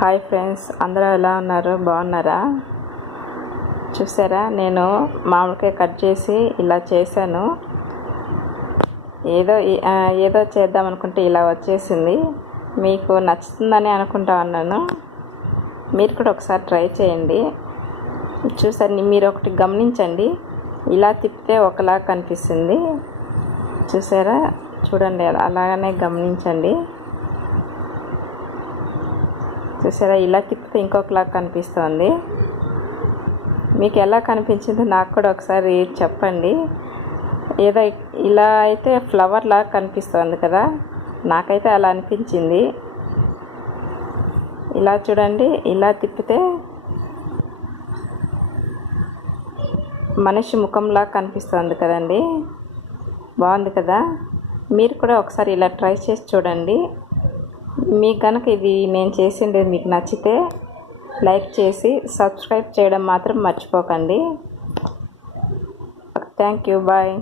Hi friends, అందరూ ఎలా ఉన్నారు? బాగున్నారా? చూసారా, నేను మామిడికాయ కట్ చేసి ఇలా చేశాను. ఏదో చేద్దాం అనుకుంటే ఇలా వచ్చేసింది. మీకు నచ్చుతుందని అనుకుంటా ఉన్నాను. మీరు కూడా ఒకసారి ట్రై చేయండి. చూసారు, మీరు ఒకటి గమనించండి, ఇలా తిప్పితే ఒకలా కనిపిస్తుంది. చూసారా, చూడండి, అలాగనే గమనించండి. చూసారా, ఇలా తిప్పితే ఇంకొకలా కనిపిస్తుంది. మీకు ఎలా కనిపించిందో నాకు కూడా ఒకసారి చెప్పండి. ఏదో ఇలా అయితే ఫ్లవర్ లాగా కనిపిస్తుంది కదా, నాకైతే అలా అనిపించింది. ఇలా చూడండి, ఇలా తిప్పితే మనిషి ముఖంలా కనిపిస్తుంది కదండి. బాగుంది కదా. మీరు కూడా ఒకసారి ఇలా ట్రై చేసి చూడండి. మీకు కనుక ఇది నేను చేసింది మీకు నచ్చితే లైక్ చేసి సబ్స్క్రైబ్ చేయడం మాత్రం మర్చిపోకండి. Thank you, bye.